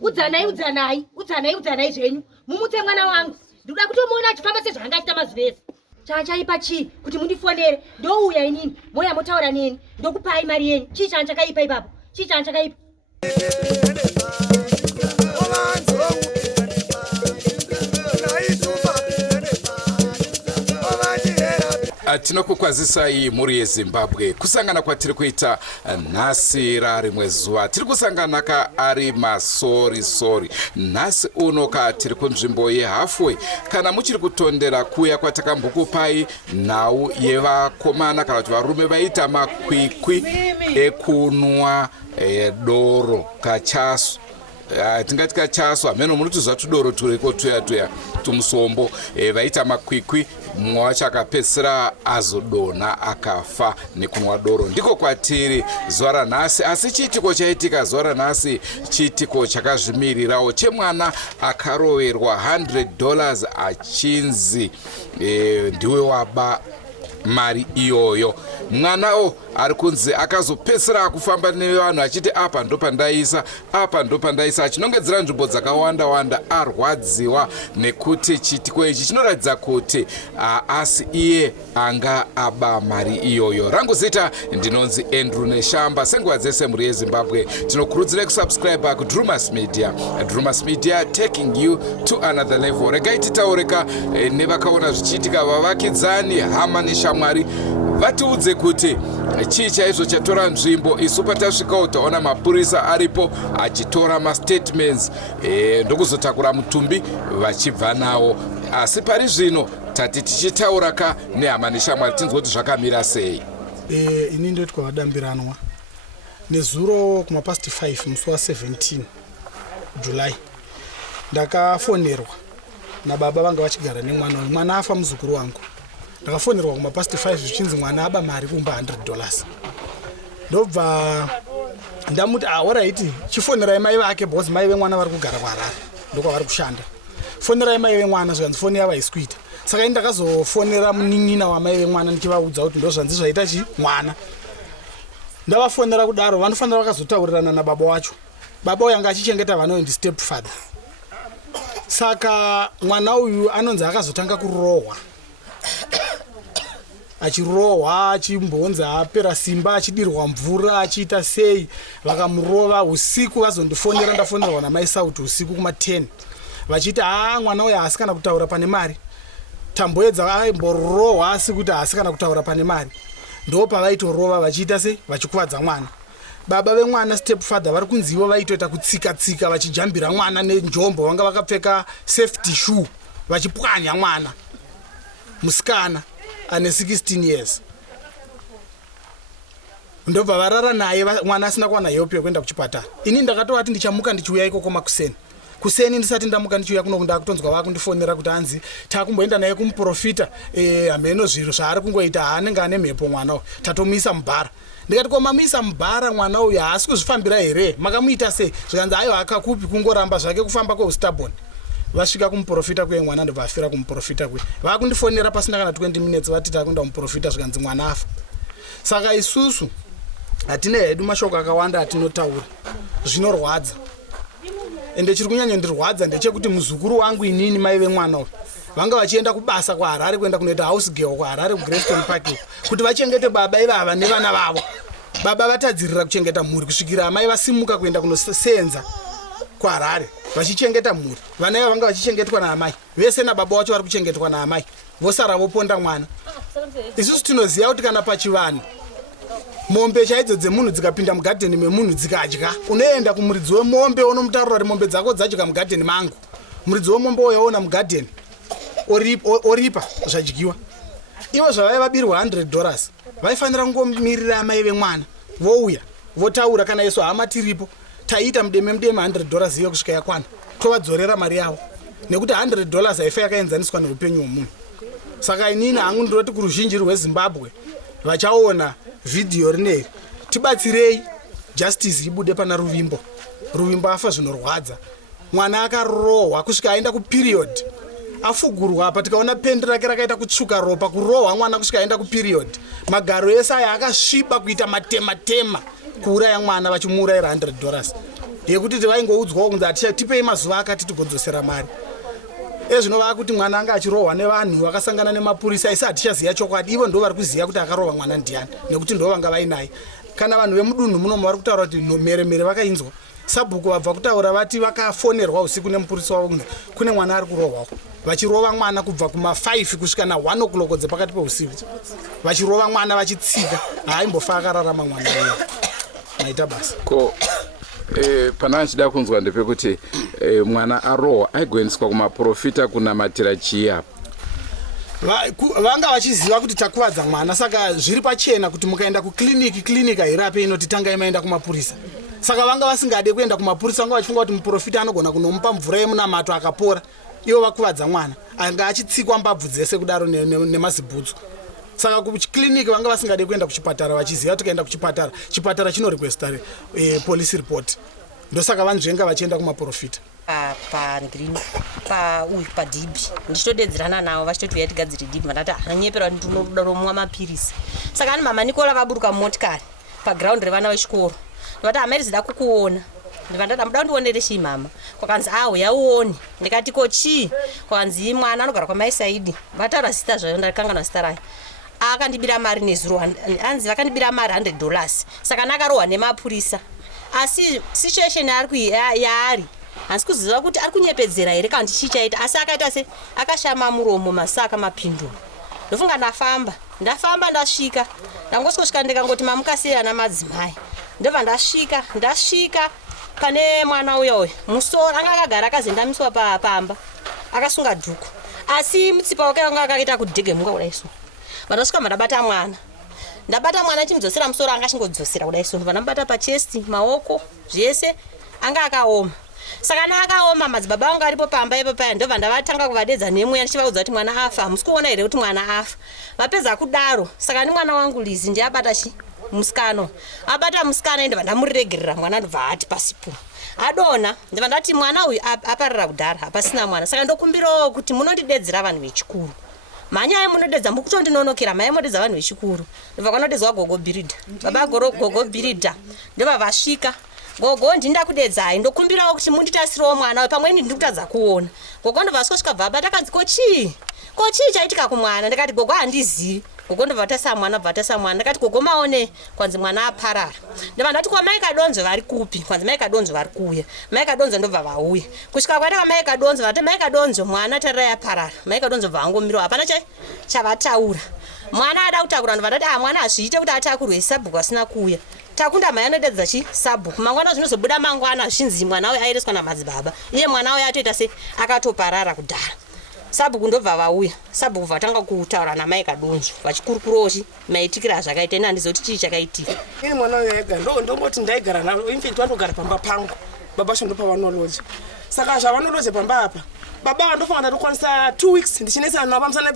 Udzanai zvenyu. Mumutse mwana wangu. Ndikuda kutomuona achifamba sezvanga aita mazivese. Chachaipa chii kuti mundifonere ndouya inini moya motaura neni ndokupai mari yenyu. Chii chanchakaipa ipapo? Chii chanchakaipa? Tinokukwazisai muri yeZimbabwe. Kusangana kwatiri kuita nhasi rarimwe zuva. Tiri kusangana ari masori. Nhasi uno tiri kunzvimbo yeHalfway. Kana muchiri kutondera kuya kwatakambokupai nhau yevakomana kana kuti varume vaita makwikwi ekunwa doro kachasu. Tingati kachasu ameno munoti zvatudoro turiko tuya tumusombo vaita makwikwi. Mumwe wacho akapedzisira azodonha akafa nekunwa doro. Ndiko kwatiri zuva ranhasi, asi chiitiko chaitika zuva ranhasi chiitiko chakazvimirirawo chemwana akaroverwa $100 achinzi ndiwe waba mari iyoyo. Mwanawo ari kunzi akazopedzisira kufamba nevanhu achiti apa ndopandaisa achinongedzera nzvimbo dzakawanda arwadziwa nekuti chiitiko ichi chinoratidza kuti asi iye anga aba mari iyoyo. Rangu zita ndinonzi Andrew Neshamba. Senguva dzese muri yeZimbabwe tinokurudzirai kusubscribe kuDrumas Media. Drumas Media taking you to another level. Regai titaureka nevakaona zvichiitika vavakidzani hama neshamwari vatiudze kuti chii chaizvo chatora nzvimbo. Isu patasvikawo taona mapurisa aripo achitora mastatements ndokuzotakura mutumbi vachibva nawo. Asi pari zvino tati tichitaura nehama neshamwari tinzwe kuti zvakamira sei. Ini ndoti kwavadambiranwa nezuro kumapast 5 musi wa17 July ndakafonerwa nababa vanga vachigara nemwana afa muzukuru wangu. Ndakafonerwa kumapast 5 zvichinzi mwana aba mari kumba $100. Ndobva ndamuti alright, chifonerai mai vake because mai vemwana vari kugara kuHarare ndokwavari kushanda. Fonerai mai vemwana zvanzi foni yava isikuita. Saka ndakazofonera munin'ina wamai vemwana ndichivaudza kuti ndozvanzi zvaita mwana. Ndavafonera kudaro vanofanira vakazotaurirana nababa wacho. Baba uyu anga achichengeta vanoyo ndi stepfather. Saka mwana uyu anonzi akazotanga kurohwa. Achirohwa, achimbonza apera simba, achidirwa mvura, achiita sei. Vakamurova usiku vazondifonera, ndafonerwa namai Sauti usiku kuma10. Vachiti mwana uyu haasi kana kutaura pane mari. Tambo yedza aimborohwa asi kuti haasi kana kutaura pane mari. Ndo pavaitorova vachiita sei vachikuvadza mwana. Baba vemwana stepfather vari kunzivo vaitoita kutsika vachijambira mwana nenjombo. Vanga vakapfeka safety shoe vachipwanya mwana musikana ane 16 years. Ndobva varara naye mwana asina kuwana help yokuenda kuchipatara. Ini ndakatovati ndichamuka ndichiuya ikoko kuseni ndisati ndamuka ndichiuya kuno ndakutonzwa vakundifonera kuti anzi takumboenda naye kumuprofita hameno zviro zvaari kungoita anenge ane mhepo mwana tatomisa mubhara. Ndikati komamisa mubhara mwana uyu haasi kuzvifambira here makamuita sei zvikanzi ayo akakupi kungoramba zvake kufamba kweUstabon. Vasvika kumuprofita kwe mwana ndobva afira kumuprofita kwe. Vakundifonera pasina kana 20 minutes vati takuenda kumuprofita zvikanzi mwana afa. Saka isusu hatina hedu mashoko akawanda atinotaura zvinorwadza. Ende chiri kunyanya ndirwadza ndechekuti muzukuru wangu inini mai vemwana uyu vanga vachienda kubasa kuHarare kuenda kunoita house girl kuHarare kuGreyston Park kuti vachengete baba ivava nevana vavo. Baba vatadzirira kuchengeta mhuri kusvikira amai vasimuka kuenda kunosenza kuHarare vachichengeta mhuri. Vana ivava vanga vachichengetwa naamai vese nababa vacho vari kuchengetwa naamai vosara voponda mwana. Isusu tinoziva kuti kana pachivanhu mombe chaidzo dzemunhu dzikapinda mugadheni memunhu dzikadya unoenda kumuridzi wemombe unomutaurira kuti mombe dzako dzadya mugadheni mangu. Muridzi wemombe uyaona mugadheni oripa zvadyiwa. Ivo zvavaivabirwa $100 vaifanira kungomirira amai vemwana vouya votaura kana isu hama tiripo taita mudeme $100 iyo kusvika yakwana tovadzorera mari yavo nekuti $100 haifa yakaenzaniswa neupenyu hwomunhu. Saka inini hangu ndinoti kuruzhinji rweZimbabwe vachaona vhidhiyo rineri tibatsirei justice ibude pana Ruvimbo afa zvinorwadza. Mwana akarohwa kusvika aenda kuperiod afugurwa apa tikaona pendi rake rakaita kutsvuka ropa kurohwa mwana kusvika aenda kuperiod. Magaro ese aya akasviba kuita matema kuuraya mwana vachimuurayira $100. yekuti vaingoudzwawo kunzi tipei mazuva akati tigodzosera mari. Zvinova kuti mwana anga achirohwa nevanhu vakasangana nemapurisa, isi hatichaziva chokwadi. Ivo ndo vari kuziva kuti akarova mwana ndiani, nekuti ndo vanga vainaye. Kana vanhu vemudunhu munomu vari kutaura kuti mheremhere vakainzwa. Sabhuku vabva kutaura vati vakafonerwa usiku nemupurisa wavo kunzi kune mwana ari kurohwawo. Vachirova mwana kubva kuma5 kusvika na1 o'clock dzepakati peusiku. Vachirova mwana vachitsika. Haimbofa akararama mwana uyo. Maita basa. Pana achida kunzwa ndepekuti mwana arohwa aigoendeswa kumaprofita kunamatira chiya. Vanga vachiziva kuti takuvadza mwana, saka zviri pachena kuti mukaenda kuklinika hairape inoti tangai maenda kumapurisa. Saka vanga vasingade kuenda kumapurisa, vanga vachifunga kuti muprofita anogona kunomupa mvura yemunamato akapora. Ivo vakuvadza mwana anga achitsikwa mbabvu dzese kudaro nemazibhutsu. Saka kukliniki vanga vasingade kuenda kuchipatara, vachiziva kuti kaenda kuchipatara, chipatara chinorequesta police report. Ndosaka vanhu zvenga vachienda kumaprofita. Pangreen padhibi ndichitodedzerana navo vachitoti tigadzire dhibhi, mandati anyepera ndinoda romwa mapirisi. Saka ani mama Nikola vaburuka mumotikari paground revana vechikoro, ndivati amai zida kukuona. Ndivandada muda ndionere chii mama, kwakanzi yauoni. Ndikati ko chii? Kwakanzi mwana anogara kwamai Saidi. Vataura zita zvayo, ndakangana zita rayo. Akandibira mari nezuro, anzi vakandibira mari $100. Saka nakarohwa nemapurisa. Asi situation yaari hansi kuziva kuti ari kunyepedzera here kana chichaita, asi akaita se akashama muromo masaka mapinduro. Ndofunga ndafamba ndasvika, ndangosvika ndikangoti mamukasiyana namadzimai. Ndobva ndasvika pane mwana uyo musoro anga akagara akazendamiswa pamba akasunga dhuku, asi mutsipa wake wanga akaita kudhegemuka kudaiso. Vandasvika ndabata mwana chimdzosera musoro anga achingodzosera kudaiso, ndabata pachesti maoko zvese anga akaoma. Saka akaoma madzibaba anga aripo pamba ipo paya, ndobva ndavatanga kuvadedza nemweya ndichivaudza kuti mwana afa. Hamusi kuona here kuti mwana afa? Vapedza kudaro, saka ni mwana wangu Lizi ndiye abata musikano. Abata musikano ndobva ndamuregerera mwana, ndobva ati pasipo adona. Ndobva ndati mwana uyu aparira kudhara, hapasina mwana. Saka ndokumbirawo kuti munondidedzera vanhu vechikuru. Manyaya munodedza mukutondinonokera, maya modedza vanhu vechikuru. Ndobva kwanodedzwa Gogo Birida, baba Gogo Birida. Ndobva vasvika, Gogo ndinda kudedzai, ndokumbirawo kuti munditasirawo mwana pamweni ndikutadza kuona. Gogo ndobva svika baba takanzi ko chii chaitika kumwana. Ndikati Gogo handizivi. Gogo ndobva vatasa mwana. Ndikati Gogo maone, kwanzi mwana aparara. Ndobva ndati kwa Mai Kadonzo vari kupi? Kwanzi Mai Kadonzo vari kuuya. Mai Kadonzo ndobva vauya. Kusvika kwaita Mai Kadonzo vati Mai Kadonzo mwana tarirai aparara. Mai Kadonzo bva angomirawo, hapana chavataura. Mwana ada kutaura, ndobva ndati mwana hazviite kuti atakurwe Sabhuku asina kuuya. Takunda mai anodedza Sabhuku. Mangwana zvinozobuda mangwana zvinzi mwana uyu aireswa namadzibaba. Iye mwana uyu atoita se akatoparara kudhara. Sabhuku ndobva vauya. Sabhuku vatanga kutaura naMai Kadonzo vachikurukurawo maitikira zvakaita. Ina handizoti chii chakaitika. Ini mwana uyu aigara ndongoti ndaigara nawo, infact vandogara pamba pangu. Baba vacho ndopavanolodya. Saka zvavanolodya pamba apa, baba vandofunga ndatokwanisa 2 weeks ndichinetsana navo pamusana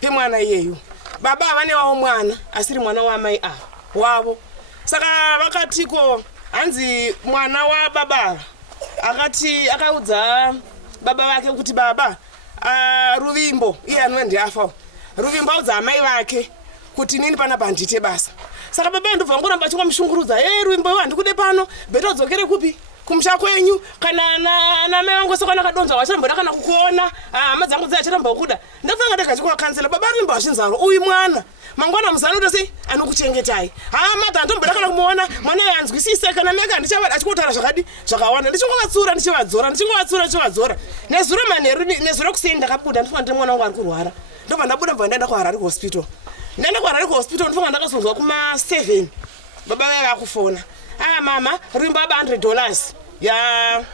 pemwana iyeyu. Baba avanewawo mwana asiri mwana wamai wavo. Saka vakatiko hanzi mwana wababa akaudza baba vake kuti baba Ruvimbo iye anoende afa. Ruvimbo audza amai vake kuti nini pana bandite basa. Saka baba ndobva ngoramba chikomushungurudza, Ruvimbo iwe handikude pano, betodzokere kupi? Kumusha kwenyu kana na mai vangu sokana Kadonzo vachiramba kana kukuona, hama dzangu dzachiramba kuda. Ndafanga ndakachikwa kansela baba Ruvimbo azvinzaro uyu mwana mangwana muzano sei anokuchengetai. Madha ndombada kana kumuona mwana yanzwisisa kana meka ndichavada achikotara zvakadi zvakawanda, ndichingovatsura ndichivadzora nezuro manheru nezuro kuseni ndakabuda ndifunga ndi mwana wangu ari kurwara. Ndobva ndabuda mbva ndaenda kuHarare hospital. Ndaenda kuHarare hospital ndifunga ndakazonzwa kuma7 baba vaya vakufona, mama Ruvimbo aba $100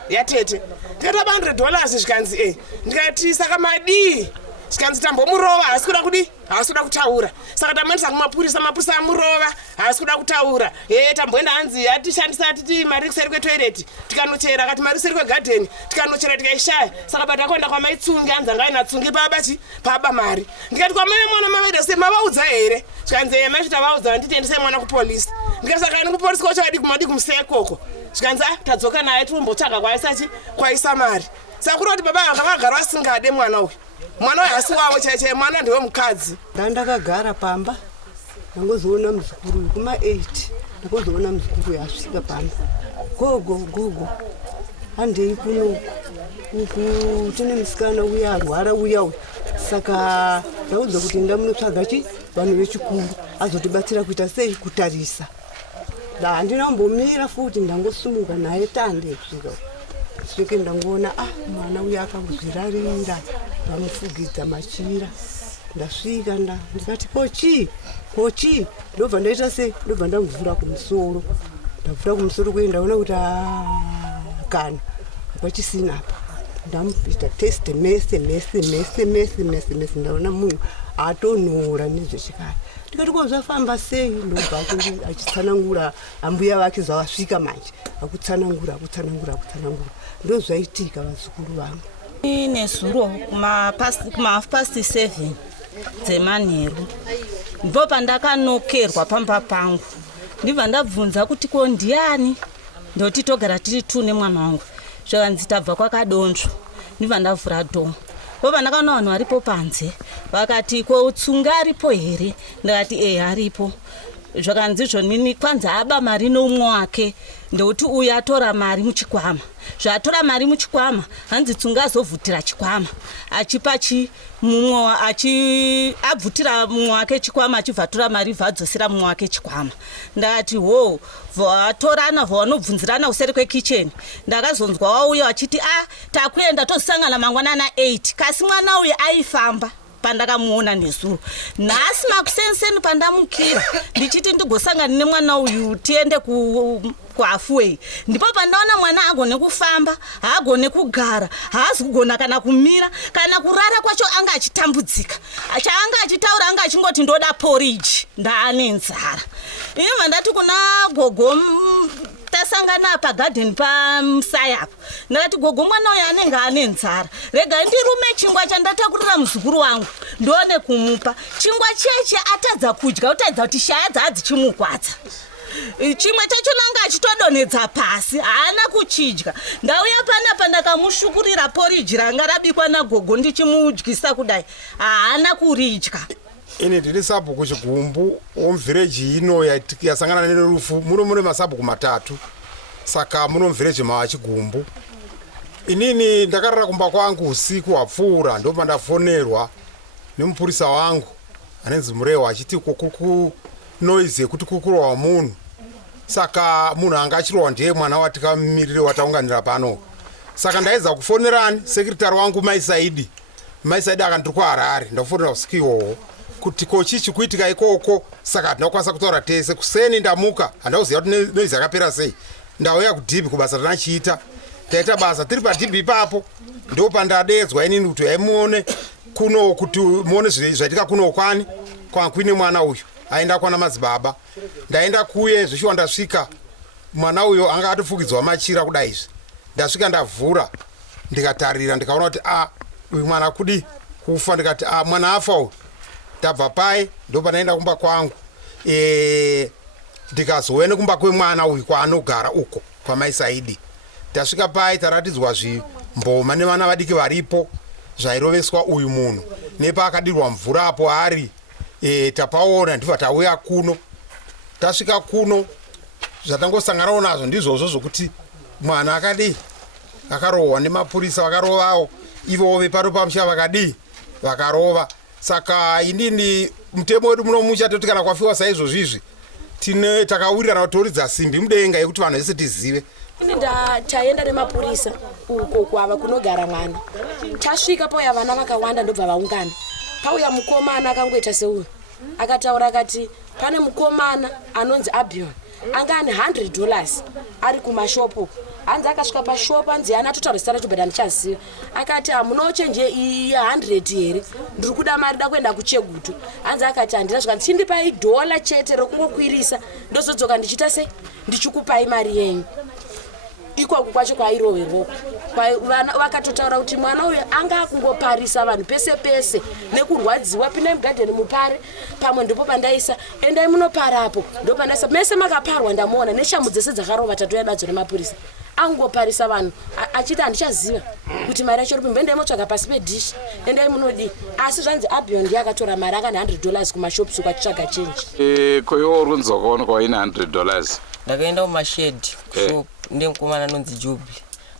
ya tete. Ndikati aba $100 zvikanzi ndikati saka madi zvikanzi tambomurova haasi kuda kudi, haasi kuda kutaura. Saka tamboendesa kumapurisa, mapurisa amurova haasi kuda kutaura. Tamboenda hanzi atishandisa atiti mari kuseri kwetoilet tikanochera, akati mari kuseri kwegadheni tikanochera tikaishaya. Saka batakwenda kwamai Tsungi, hanzi anga aina Tsungi paba mari. Ndikati kwamai mwana mavaida se mavaudza here? Zvikanzi maisvita vaudza nditiendese mwana kupolisi. Ndikati saka ni kupolisi kocho madi kumusekoko. Zvikanzi tadzoka naye tinombotsvaga kwaisa mari. Saka kuri kuti baba vanga vagara vasingade mwana uyu. Mwana uyu hasi wavo chaichai, mwana ndiwe mukadzi. Ndakagara pamba, ndangozoona muzukuru kuma8 ndakuzoona muzukuru yasvika pano gogo handei kuno uku tine musikana uya arwara uya uyu saka ndaudza kuti ndamunotsvaga vanhu vechikuru azotibatsira kuita sei kutarisa handinambomira futi ndangosumuka naye tande kusvika svike ndangoona mwana uya akangozvirarira vamufugidza machira ndasvika ndikati kochi ndobva ndaita sei ndobva ndamuvhura kumusoro kuenda ndaona kuti kana hapachisina apa ndamuita test mese ndaona munhu atonhora nezvechikare ndikati kozvafamba sei ndobva achitsanangura ambuya vake zvavasvika manje akutsanangura ndozvaitika vazukuru vangu. Nezuro kuma7:30 dzemanheru ndo pandakanokerwa pamba pangu ndibva ndabvunza kuti ko ndiani ndoti togara tiri 2 nemwana wangu zvakanzi tabva kwakadonzvo ndibva ndavhura dhomo vo pandakaona vanhu varipo panze vakati ko tsunga aripo here ndakati aripo zvakanzi zvonini kwanza aba mari noumwe wake ndeuti uyu atora mari muchikwama zvatora mari muchikwama hanzi tsunga azovhutira chikwama achipa abvutira mumwe wake chikwama achibvatora mari vadzosera mumwe wake chikwama ndakati vatorana vanobvunzirana useri kwekicheni ndakazonzwa wauya achiti takuenda tozosangana mangwanana 8 kasi mwana uyu aifamba pandakamuona nezuro nhasi makusenseni pandamukira ndichiti ndigosangana nemwana uyu tiende kuHalfway ndipo pandaona mwana agone kufamba haagone kugara haazi kugona kana kumira kana kurara kwacho anga achitambudzika chaanga achitaura anga achingoti ndoda porridge ndaane nzara iva ndati kuna gogo tasangana pagarden pamusayapo ndakati gogo mwana uyu anenge ane nzara rega ndirume chingwa chandatakurira muzukuru wangu ndione kumupa chingwa cheche atadza kudya utaidza kuti shaya dzadzichimugwadza chimwe chacho nanga achitodonedza pasi haana kuchidya ndauya panapa ndakamushukurira porridge ranga rabikwa nagogo ndichimudyisa kudai haana kuridya. Ini ndiri sabhuku chigumbu omuvhireji ino yasangana nerufu muri masabhuku 3 saka muno muvhireji mavachigumbu. Inini ndakarara kumba kwangu usiku hwapfuura ndopa ndafonerwa nemupurisa wangu anenzi Murewa achiti kuku noise yekuti kukurowa munhu saka munhu anga achirowa ndiye mwana watikamirire wataunganira pano saka ndaedza kufonerani sekretari wangu Maisaidi akandiri kuHarare ndafonera usiku ihwohwo kuti kochichi kuitika ikoko saka handinakwanisa kutaura tese kuseni ndamuka handauziva kuti noise yakapera sei ndauya kudhibi kubasa ranachiita taita basa tiri padhibi ipapo ndopandadedzwa inini kuti aimuone kuno kuti muone zvaitika kuno kuine mwana uyu aenda kwana madzibaba ndaenda kuye zvishiwa ndasvika mwana uyo anga atofukidzwa machira kudai izvi ndasvika ndavhura ndikatarira ndikaona kuti uyu mwana kudi kufa ndikati mwana afa uyu ndabva pai ndopanaenda kumba kwangu ndikazoenda kumba kwemwana uyu kwaanogara uko kwaMaisaidi ndasvika pai taratidzwa zvimboma nevana vadiki varipo zvairoveswa uyu munhu nepaakadirwa mvura apo ari tapaona ndibva tauya kuno tasvika kuno zvatangosanganawo nazvo ndizvozvo zvokuti mwana akarohwa nemapurisa vakarovawo ivowo veparo pamusha vakarova saka inini mutemo wedu munomusha toti kana kwafiwa saizvozvizvi takawirirana kutoridza simbi mudenga yekuti vanhu vese tizive. Ini taenda nemapurisa uko kwava kunogara mwana tasvika pauya vana vakawanda ndobva vaungana pauya mukomana akangoita seuyu akataura akati pane mukomana anonzi Abion anga ane $100 ari kumashopu hanzi akasvika pashopu hanzi yana atotaurisana chibhedha ndichaziva akati munochenje iyi 100 here ndiri kuda mari da kuenda kuChegutu hanzi akati handina zvika chindipai $1 chete rokungokwirisa ndozodzoka ndichita sei ndichikupai mari yenyu ikoko kwacho kwairoverwo vakatotaura kuti mwana uyu anga akungoparisa vanhu pese pese nekurwadziwa pinai mugadheni mupare pamwe ndipo pandaisa endai munoparapo ndo pandaisa mese makaparwa ndamuona neshamhu dzese dzakarova tatoya dadzo nemapurisa angoparisa vanhu achiti handichaziva kuti mari yacho rupimbo endai motsvaga pasi pedhishi endai munodi asi zvanzi abion ndiye akatora mari akane $100 kumashops ukachitsvaga chenji. Koiwo urunzi wakaonekwa waine $100? ndakaenda kumashedi shop ndemukomana anonzi Jubi.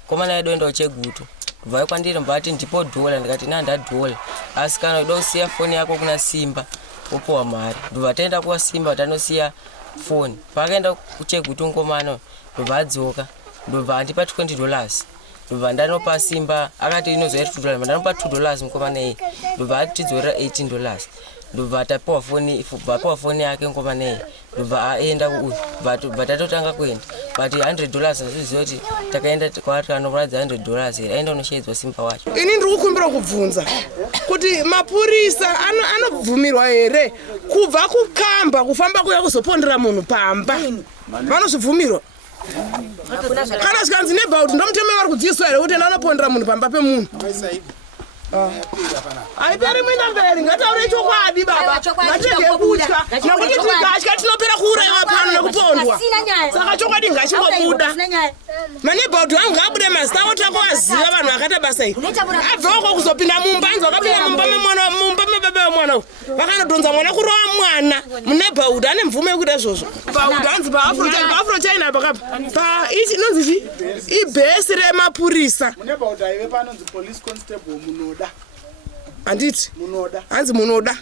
Komana yedu enda uchegutu kubva kwandiri mbati ndipo $, ndikati nanda $, asi kana uda kusiya foni yako kuna Simba upowa mari. Ndobva taenda kuwa Simba tanosiya foni. Pakaenda kuchegutu mukomana ndobva adzoka ndobva andipa $20. Ndobva ndanopa Simba akati inozoya $2, ndanopa $2 mukomana iye ndobva atidzorera $18. Ndobva tapiwa foni yake mukomana iye ndobva aenda kuuyu bva tatotanga kuenda but $100 ndizviziva kuti takaenda kwaari kanomuradza $100 here aenda unoshedzwa Simba wacho. Ini ndiri kukumbira kubvunza kuti mapurisa anobvumirwa here kubva kukamba kufamba kuya kuzopondera munhu pamba, vanozvibvumirwa? Kana zvikanzi nebhaut ndomuteme vari kudziiswa here kuti anopondera munhu pamba pemunhu? Haiperi mwina mberi, ngataure chokwadi baba, ngatege kutya nokuti tikatya tinopera kuuraiwa pano nekupondwa. Saka chokwadi ngachimbobuda. Manebhaut angu ngabude mazita oti akowaziva vanhu vakata basa iri. Abveko kuzopinda mumba, anzi vakapinda mumba mebaba wemwana uyu vakanodhonza mwana kurova mwana. Munebhaut ane mvume yekuita izvozvo. Bhaut hanzi paafro china pakapa inonzi ibhesi remapurisa. Munebhaut aive panonzi police constable munoda. Anditi hanzi munoda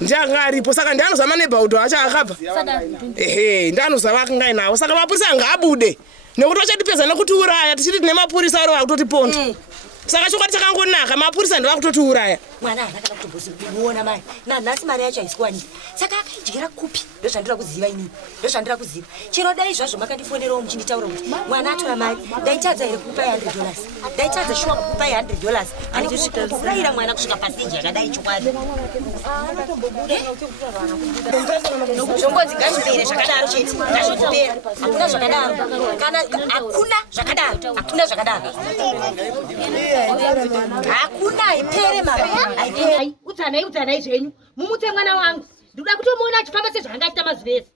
ndianga aripo saka ndianozama nebhaudho acho akabva ndianozava akanga inawo saka mapurisa anga abude nekuti vachatipedza nekutiuraya tichiti tine mapurisa ari vakutotiponda saka chokwadi chakangonaka mapurisa ndivakutotiuraya. Mwana anakana kutombozikuona mai nanhasi mari yacho haisikwani saka akaidyira kupi ndozvandira kuziva inini ndozvandira kuziva chero dai zvazvo makandifonerawo muchinditaura kuti mwana atora mari ndaitadza here kukupai $100 ndaitadza shuwa kukupai $100 anditosvikaurayira mwana kusvika pasiji yakadai chokwadi zvongonzi ngazvipere zvakadaro chete ngazvotipera hakuna zvakadaro kana hakuna zvakadaro hakuna zvakadaro hakuna ipere mari. Ai, utsanai zvenyu. Mumutse mwana wangu. Ndikuda kutomuona achifamba sezvaangaita mazivese.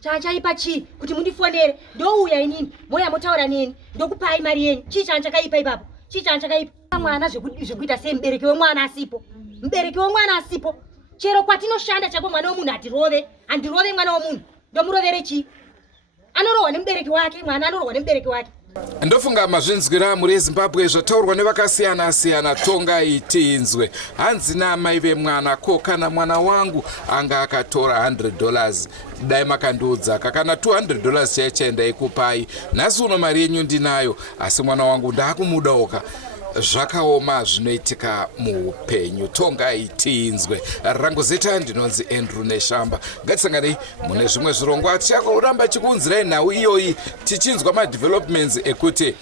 Chachaipa chii kuti mundifonere ndouya inini moya motaura neni ndokupai mari yenyu. Chii chanchakaipa ipapo? Chii chanchakaipa? Mwana zvekuita semubereki wemwana asipo. Mubereki wemwana asipo. Chero kwatinoshanda chako mwana womunhu atirove. Andirove mwana womunhu. Ndomurovere chii? Anorohwa nemubereki wake, mwana anorohwa nemubereki wake. Ndofunga mazvinzwira muri Zimbabwe zvataurwa nevakasiyana-siyana tongai tinzwe. Hanzi namai vemwana ko kana mwana wangu anga akatora $100 dai makandiudza kana $200 chaichaendai kupai nhasi uno mari yenyu ndinayo asi mwana wangu ndakumudauka. Zvakaoma zvinoitika muupenyu tongai tinzwe. Rangu zita ndinonzi Andrew Neshamba. Ngatisanganei mune zvimwe zvirongwa tichakuramba chikunzirai nhau iyoyi tichinzwa madevelopments ekuti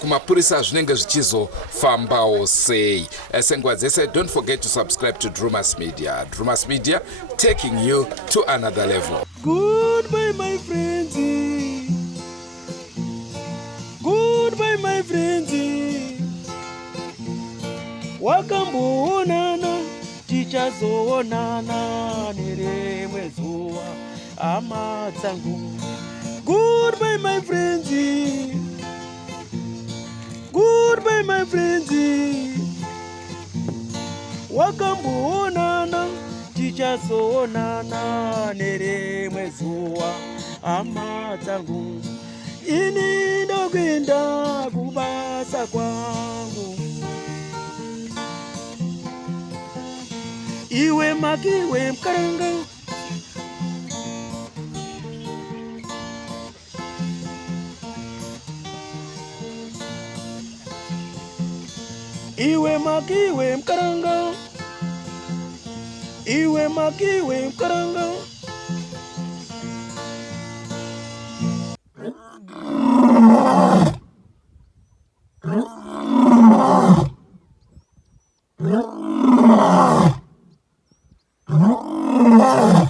kumapurisa zvinenge zvichizofambawo sei. Senguva dzese don't forget to subscribe to Drumas Media. Drumas Media taking you to another level. Goodbye my friends. Goodbye my friends. Wakamboonana tichazoonana nerimwe zuva hama dzangu. Goodbye my friends. Goodbye my friends. Wakamboonana tichazoonana nerimwe zuva hama dzangu. Ini ndokuenda kubasa kwangu. Iwe maki iwe mkaranga. Iwe maki iwe mkaranga. Iwe maki iwe mkaranga. Oh